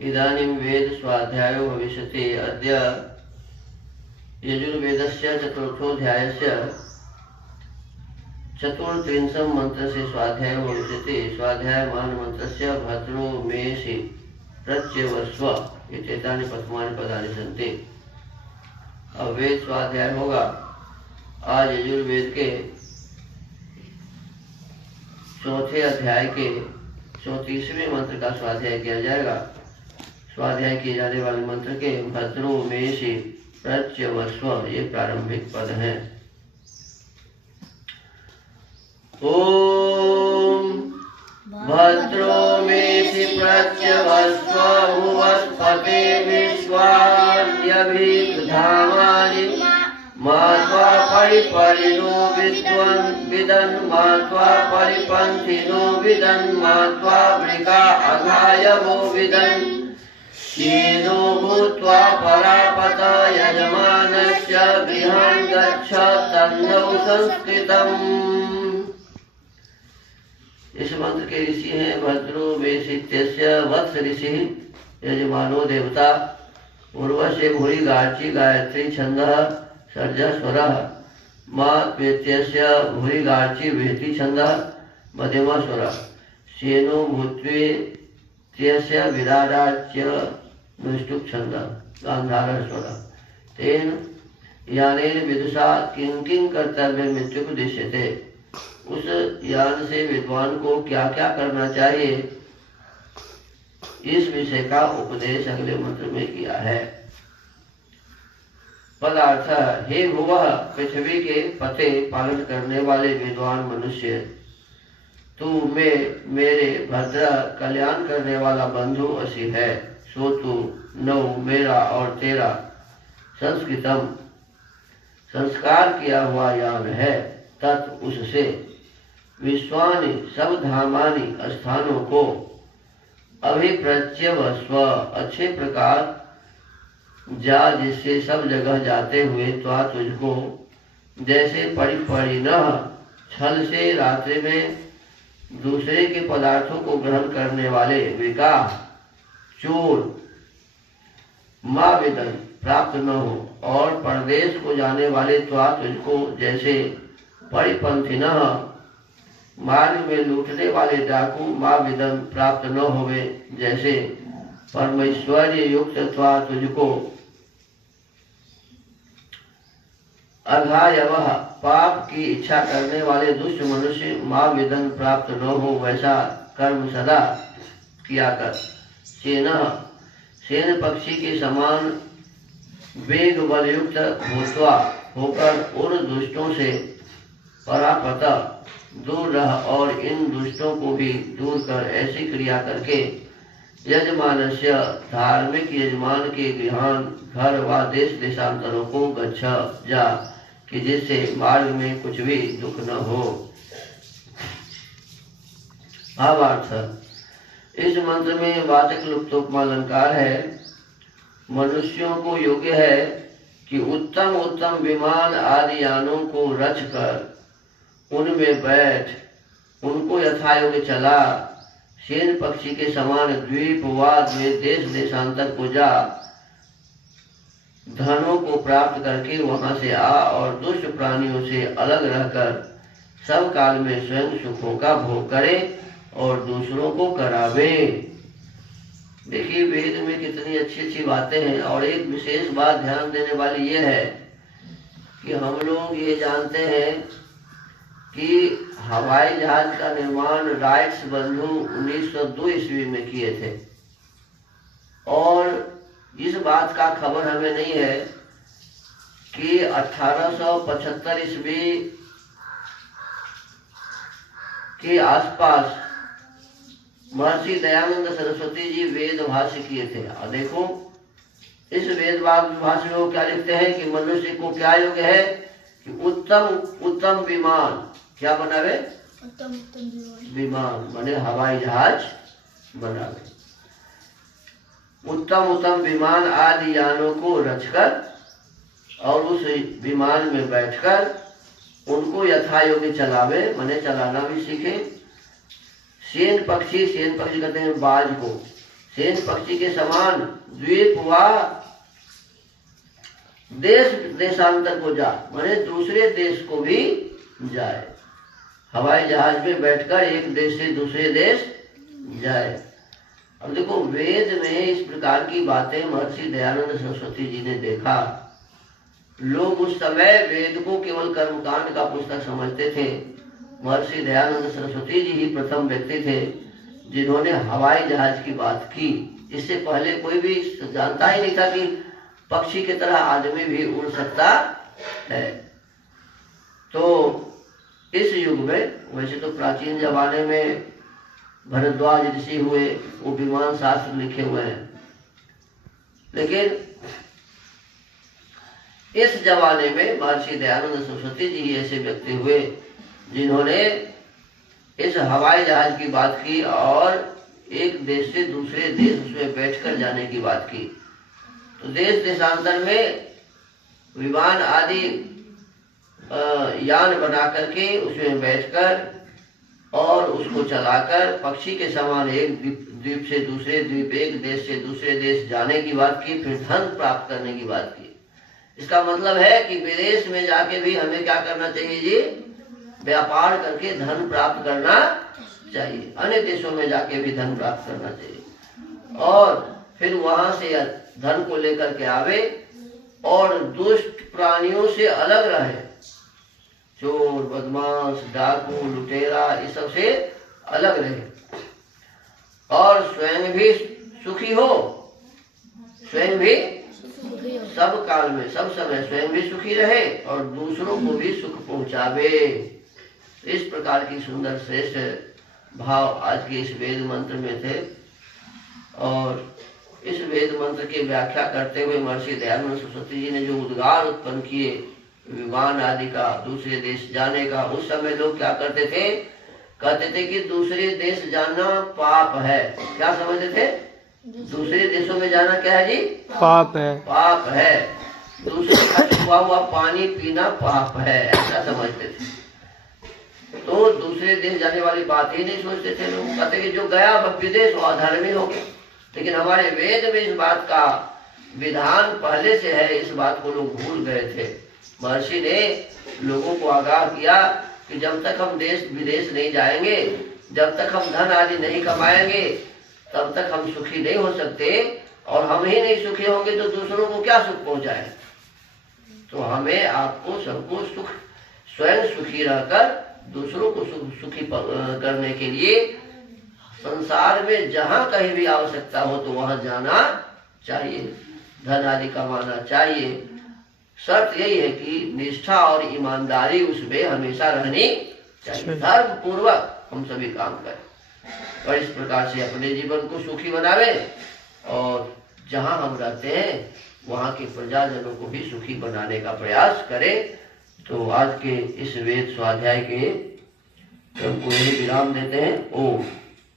इदानीं वेद स्वाध्यायो भविष्यति। अद्य यजुर्वेदस्य चतुर्थोऽध्यायस्य चतुर्त्रिंशं मन्त्रस्य स्वाध्यायो भविष्यति। स्वाध्यायमान मन्त्रस्य भद्रो मेषि प्रत्यवस्व इत्येतानि प्रथमानि पदानि सन्ति। अब वेद स्वाध्याय होगा। आज यजुर्वेद के चौथे अध्याय के 34वें मंत्र का स्वाध्याय किया जाएगा। स्वाध्याय किए जाने वाले मंत्र के भद्रो मेषि प्रत्यवस्व ये प्रारंभिक पद हैं। ओम भद्रो मेषि प्रत्यवस्व भुवस्पते विश्वान्यभिधामानि मात्वा परिपरिणो विदन् मात्वा परिपन्थिनो विदन् मात्वा वृका अघायवो विदन् शीनो भूत्वा परापत यजमानस्य गृहं गच्छ तन्नौ संस्कृतम्। इस मंत्र के ऋषि हैं भद्रो मेषित्यस्य वत्स ऋषि यजमानो देवता। पूर्वस्य भूरि गार्ची गायत्री छन्दः सर्जः स्वरः। मात्वेत्यस्य भूरि गार्ची वेति छन्दः मध्यमः स्वरः। शेनो भूत्वेत्यस्य विराडाच्य नुष्टुप् छन्दः गान्धारः स्वरः। तेन यानेन विदुषा किं किं कर्तव्यम् इत्युपदिश्यते। उस यान से विद्वान को क्या क्या करना चाहिए इस विषय का उपदेश अगले मंत्र में किया है। पदार्थ हे भुवः पृथ्वी के पते पालन करने वाले विद्वान मनुष्य, तू मेरे भद्र कल्याण करने वाला बंधु असी है। सो तू नौ मेरा और तेरा संस्कृतम संस्कार किया हुआ यान है। तत् उससे विश्वानि सब धामानि स्थानों को अभिप्रत्यवस्व अच्छे प्रकार जा जिससे सब जगह जाते हुए त्वा तुझको जैसे परिपरिणः छल से रात्रि में दूसरे के पदार्थों को ग्रहण करने वाले विकाह चोर माँ विदन प्राप्त न हो और परदेश को जाने वाले त्वा तुझको जैसे परिपंथिनः मार्ग में लूटने वाले डाकू माँ विदन प्राप्त न होवे जैसे परमेश्वर्य युक्त त्वा तुझको अघायवः पाप की इच्छा करने वाले दुष्ट मनुष्य माँ विदन प्राप्त न हो वैसा कर्म सदा किया कर। सेन पक्षी के समान वेग बल युक्त होकर उन दुष्टों से परापत दूर रह और इन दुष्टों को भी दूर कर ऐसी क्रिया करके यजमानस्य धार्मिक यजमान के गृहान घर व देश देशांतरों को गच्छ जा कि जिससे मार्ग में कुछ भी दुख न हो। भावार्थ इस मंत्र में वाचक् लुप्तोपमा अलंकार है। मनुष्यों को योग्य है कि उत्तम उत्तम विमान आदि यानों को रच कर उनमें बैठ उनको यथायोग्य चला। शेन पक्षी के समान द्वीपवाद में देश देशांतर को जा धनों को प्राप्त करके वहां से आ और दुष्ट प्राणियों से अलग रहकर सब काल में स्वयं सुखों का भोग करे और दूसरों को करावे। देखिए वेद में कितनी अच्छी अच्छी बातें हैं। और एक विशेष बात ध्यान देने वाली ये है कि हम लोग ये जानते हैं कि हवाई जहाज का निर्माण राइट्स बंधु 1902 ईस्वी में किए थे और इस बात का खबर हमें नहीं है कि 1875 ईस्वी के आसपास महर्षि दयानंद सरस्वती जी वेद भाष्य किए थे। और देखो इस वेद भाष्य में वो क्या लिखते हैं कि मनुष्य को क्या योग्य है कि उत्तम उत्तम विमान क्या बनावे, उत्तम उत्तम विमान बने हवाई जहाज बनावे। उत्तम उत्तम विमान आदि यानों को रचकर और उस विमान में बैठकर उनको यथा योग्य चलावे, मने चलाना भी सीखे। सेन पक्षी कहते हैं बाज को, सेन पक्षी के समान द्वीप व देश देशांतर को जा, माने दूसरे देश को भी जाए। हवाई जहाज में बैठकर एक देश से दूसरे देश जाए। अब देखो, वेद में इस प्रकार की बातें महर्षि दयानंद सरस्वती जी ने देखा। लोग उस समय वेद को केवल कर्मकांड का पुस्तक समझते थे। महर्षि दयानंद सरस्वती जी ही प्रथम व्यक्ति थे जिन्होंने हवाई जहाज की बात की। इससे पहले कोई भी जानता ही नहीं था कि पक्षी की तरह आदमी भी उड़ सकता है। तो इस युग में, वैसे तो प्राचीन जमाने में भरद्वाज ऋषि हुए, वो विमान शास्त्र लिखे हुए हैं, लेकिन इस जमाने में महर्षि दयानंद सरस्वती जी ही ऐसे व्यक्ति हुए जिन्होंने इस हवाई जहाज की बात की और एक देश से दूसरे देश उसमें बैठकर जाने की बात की। तो देश देशांतर में विमान आदि यान बना करके उसमें बैठकर और उसको चलाकर पक्षी के समान एक द्वीप से दूसरे द्वीप, एक देश से दूसरे देश जाने की बात की, फिर धन प्राप्त करने की बात की। इसका मतलब है कि विदेश में जाके भी हमें क्या करना चाहिए जी? व्यापार करके धन प्राप्त करना चाहिए। अन्य देशों में जाके भी धन प्राप्त करना चाहिए और फिर वहां से धन को लेकर के आवे और दुष्ट प्राणियों से अलग रहे। चोर, बदमाश, डाकू, लुटेरा, इस सब से अलग रहे और स्वयं भी सुखी हो, स्वयं भी सब काल में, सब समय स्वयं भी सुखी रहे और दूसरों को भी सुख पहुंचावे। इस प्रकार की सुंदर श्रेष्ठ भाव आज के इस वेद मंत्र में थे। और इस वेद मंत्र की व्याख्या करते हुए महर्षि दयानंद सरस्वती जी ने जो उद्गार उत्पन्न किए विमान आदि का, दूसरे देश जाने का, उस समय लोग क्या करते थे? कहते थे कि दूसरे देश जाना पाप है। क्या समझते थे? दूसरे देशों में जाना क्या है जी? पाप है। पाप है। दूसरे का छुआ हुआ पानी पीना पाप है, ऐसा समझते थे। तो दूसरे देश जाने वाली बात ही नहीं सोचते थे लोग। कहते कि जो गया वह विदेश वो अधर्मी हो गया। लेकिन हमारे वेद में इस बात का विधान पहले से है, इस बात को लोग भूल गए थे। महर्षि ने लोगों को आगाह किया कि जब तक हम देश विदेश नहीं जाएंगे, जब तक हम धन आदि नहीं कमाएंगे, तब तक हम सुखी नहीं हो सकते और हम ही नहीं सुखी होंगे तो दूसरों को क्या सुख पहुंचाए। तो हमें, आपको, सबको सुख, स्वयं सुखी रहकर दूसरों को सुखी करने के लिए संसार में जहां कहीं भी आवश्यकता हो तो वहां जाना चाहिए, धन आदि कमाना चाहिए। शर्त यही है कि निष्ठा और ईमानदारी उसमें हमेशा रहनी चाहिए। धर्म पूर्वक हम सभी काम करें और इस प्रकार से अपने जीवन को सुखी बनावे और जहां हम रहते हैं वहां के प्रजाजनों को भी सुखी बनाने का प्रयास करें। तो आज के इस वेद स्वाध्याय के क्रम को यही विराम देते हैं। ओम।